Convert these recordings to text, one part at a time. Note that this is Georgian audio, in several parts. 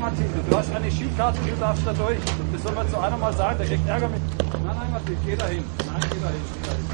Martin, du hast eine Skikarte, du darfst da durch. Das soll man zu einer mal sagen, der kriegt Ärger mit. Nein, Martin, geh da hin. Nein, geh da hin, geh da hin.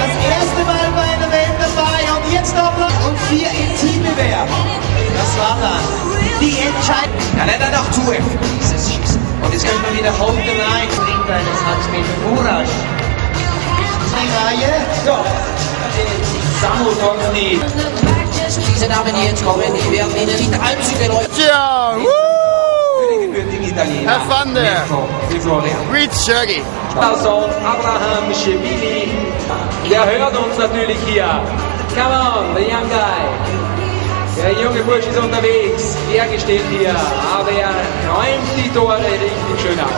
Das erste Mal bei einer Welt dabei und jetzt noch und 4 in Teambewehr. Das war dann die Entscheidung. Ja, dann noch 2F, dieses Schießen. Und jetzt können wir wieder Holden rein. Bringt eines Handspiels Murasch. Die Reihe. So. Samu Donny. Diese Namen, die jetzt kommen, die werden Ihnen nicht allzu geläufig. Ja, have fun there. Great Sergei. Also Abraham Schemili, der hört uns natürlich hier. Come on, the young guy. Der junge Bursch ist unterwegs. Er steht hier, aber er räumt die Tore richtig schön ab.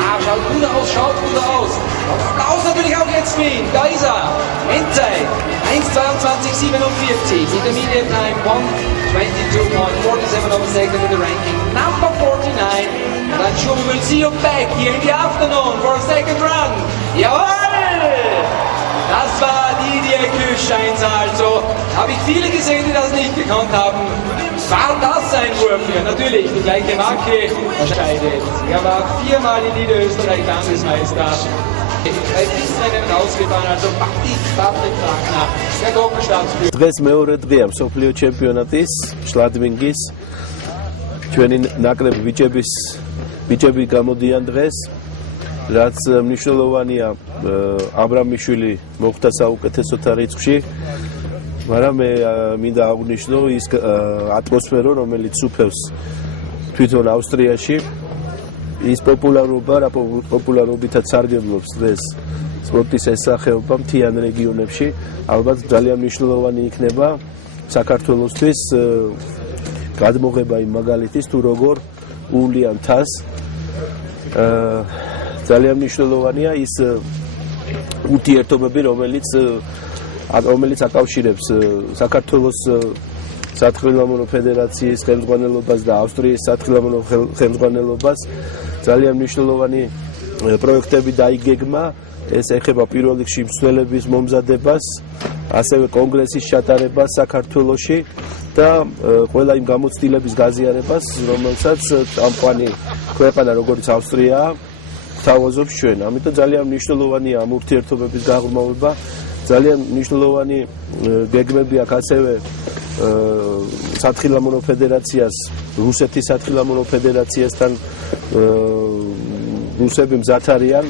Ah, schaut gut aus, schaut gut aus. Applaus natürlich auch jetzt für ihn. Da ist er. Endzeit. 1:22:47. Intermediate time 1:22.47 of a second in the ranking. Number 49. And I'm sure we will see you back here in the afternoon for a second run. Jawohl! Das war Didier Küsch also. Habe ich viele gesehen, die das nicht gekannt haben. War das ein Wurf hier? Natürlich, die gleiche Marke entscheidet. Er war 4-mal in Niederösterreich Landesmeister. Bei Pistrennen rausgefahren, also Patrick Wagner, der Doppelstaatsführer. დღეს მეორე დღეა მსოფლიო ჩემპიონატის შლადვინგის. ჩვენი ნაკრები ბიჭები გამოდიან დღეს, რაც მნიშვნელოვანია. აბრამიშვილი მოხვდა საუკეთესოთა რიცხვში, მაგრამ მე მინდა აღვნიშნო ის ატმოსფერო, რომელიც უფევს თვითონ ავსტრიაში. ის პოპულარობითაც სარგებლობს დღეს სპორტის ეს სახეობა მთიან რეგიონებში. ალბათ ძალიან მნიშვნელოვანი იქნება საქართველოსთვის გადმოღება იმ მაგალითის თუ როგორ უვლიან თას. ძალიან მნიშვნელოვანია ის ურთიერთობები, რომელიც აკავშირებს საქართველოს სათხილამურო ფედერაციის ხელმძღვანელობას და ავსტრიის სათხილამურო ხელმძღვანელობას. ძალიან მნიშვნელოვანი პროექტები დაიგეგმა. ეს ეხება პირველ რიგში მსვლელების მომზადებას, ასევე კონგრესის ჩატარებას საქართველოში და ყველა იმ გამოცდილების გაზიარებას, რომელსაც წამყვანი ქვეყანა როგორც ავსტრია თავაზობს ჩვენ. ამიტომ ძალიან მნიშვნელოვანია ამ ურთიერთობების გაღრმავება. ძალიან მნიშვნელოვანი გეგმები აქვს ასევე სათხილამურო ფედერაციას, რუსეთის სათხილამურო ფედერაციასთან რუსები მზად არიან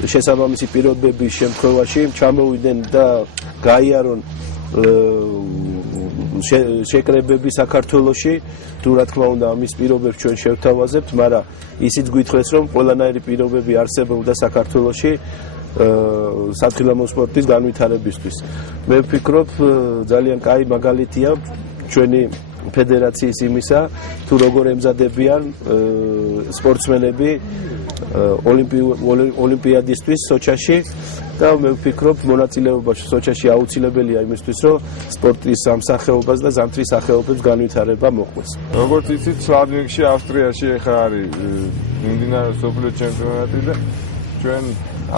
შესაბამისი პირობების შემთხვევაში ჩამოვიდნენ და გაიარონ შეკრებები საქართველოში. თუ რა თქმა უნდა ამის პირობებს ჩვენ შევთავაზებთ, მაგრამ ისიც გითხრეს რომ ყველანაირი პირობები არსებობდა საქართველოში სათხილამურო სპორტის განვითარებისთვის. მე ვფიქრობ ძალიან კაი მაგალითია ჩვენი ფედერაციის იმისა, თუ როგორ ემზადებიან სპორტსმენები ოლიმპიადისთვის სოჩაში და მე ვფიქრობ მონაწილეობა სოჩაში აუცილებელია იმისთვის, რომ სპორტის ამ სახეობას და ზამთრის სახეობებს განვითარება მოხდეს. როგორც იცით, შლადვინგში ავსტრიაში ახლა არის მიმდინარე მსოფლიო ჩემპიონატი და ჩვენ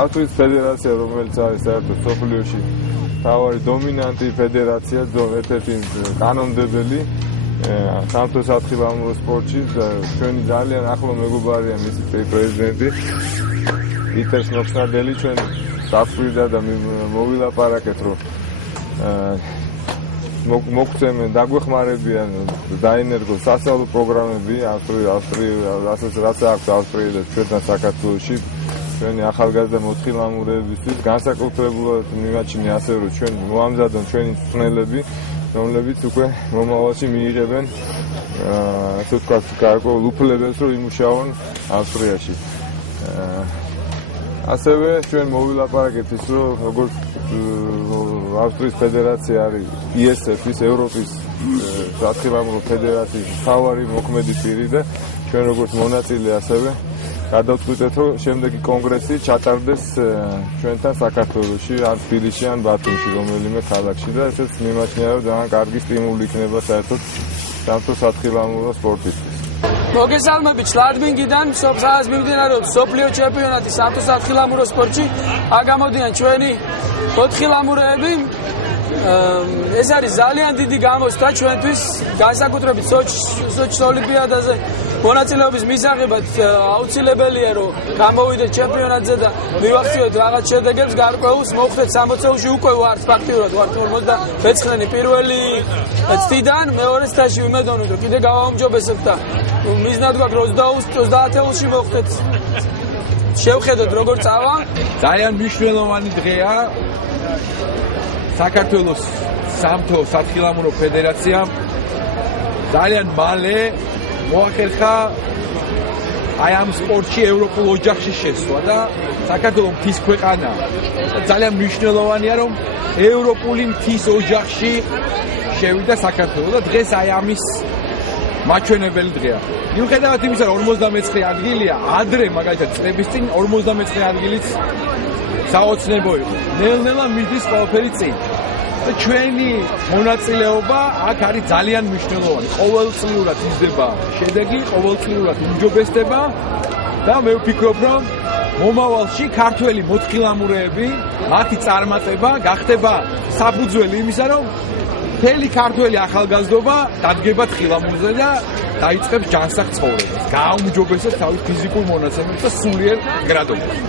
ავსტრიის ფედერაცია, რომელიც არის საერთოდ მსოფლიოში მთავარი დომინანტი ფედერაცია, ერთ-ერთი კანონმდებელი სამთო სათხილამურო სპორტში და ჩვენი ძალიან ახლო მეგობარია მისი პრეზიდენტი იტერს ნოქსნადელი. ჩვენ დაფრიდა და მოვილაპარაკეთ, რომ მოგწემენ, დაგვეხმარებიან დაენერგოს სასწავლო პროგრამები რასაც აქვს ავსტრია და ჩვენთან საქართველოში. ჩვენი ახალგაზრდა მოთხილამურეებისთვის განსაკუთრებულად მიმაჩნია ასევე, რომ ჩვენ მოამზადონ ჩვენი მწვრთნელები, რომლებიც უკვე მომავალში მიიღებენ ასე ვთქვათ, გარკვეულ უფლებებს რომ იმუშაონ ავსტრიაში. ასევე ჩვენ მოვილაპარაკეთ ის, რომ როგორც ავსტრიის ფედერაცია არის ISF-ის, ევროპის სათხილამურო ფედერაციის მთავარი მოქმედი პირი და ჩვენ როგორც მონაწილე ასევე გადავწყვიტეთ, რომ შემდეგი კონგრესი ჩატარდეს ჩვენთან საქართველოში, ან თბილისში, ან ბათუმში, რომელიმე ქალაქში და ესეც მიმაჩნია, რომ ძალიან კარგი სტიმული იქნება საერთოდ სამთო სათხილამურო სპორტისთვის. მოგესალმებით ლადმინგიდან, სადაც მიმდინარეობს მსოფლიო ჩემპიონატი სამთო სათხილამურო სპორტში. აქ გამოდიან ჩვენი ოთხილამურეები. ეს არის ძალიან დიდი გამოსვლა ჩვენთვის, განსაკუთრებით სოჩის ოლიმპიადაზე მონაწილეობის მისაღებად აუცილებელია, რომ გამოვიდეთ ჩემპიონატზე და მივახციოთ რაღაც შედეგებს გარკვეულს, მოხდეთ 60-ში უკვე ვართ ფაქტიურად, ვართ 56-ი პირველი წრიდან, მეორე წრეში ვიმედოვნით, რომ კიდე გავაუმჯობესებთ და მიზნად გვაქვს 30-ში მოხდეთ. შევხედოთ როგორ წავა. ძალიან მნიშვნელოვანი დღეა საქართველოს სამთო სათხილამურო ფედერაციამ ძალიან მალე მოახერხა აი ამ სპორტში ევროპულ ოჯახში შესვლა და საქართველოს მთის ქვეყანაა. ძალიან მნიშვნელოვანია რომ ევროპული მთის ოჯახში შევიდა საქართველო და დღეს აი ამის მაჩვენებელი დღეა. მიუხედავად იმისა, რომ 59 ადგილია, ადრე მაგალითად წლების წინ 59 ადგილიც საოცნებო იყო. ნელ-ნელა მიდის ყველაფერი წინ. და ჩვენი მონაწილეობა აქ არის ძალიან მნიშვნელოვანი. ყოველწლიურად იზრდება შედეგი, ყოველწლიურად უმჯობესდება და მე ვფიქრობ, რომ მომავალში ქართველი მოთხილამურეები, მათი წარმატება გახდება საფუძველი იმისა, რომ მთელი ქართველი ახალგაზრდობა დადგება თხილამურზე და დაიწყებს ჯანსაღ ცხოვრებას. გააუმჯობესებს თავის ფიზიკურ მონაცემებს და სულიერ გრადობას.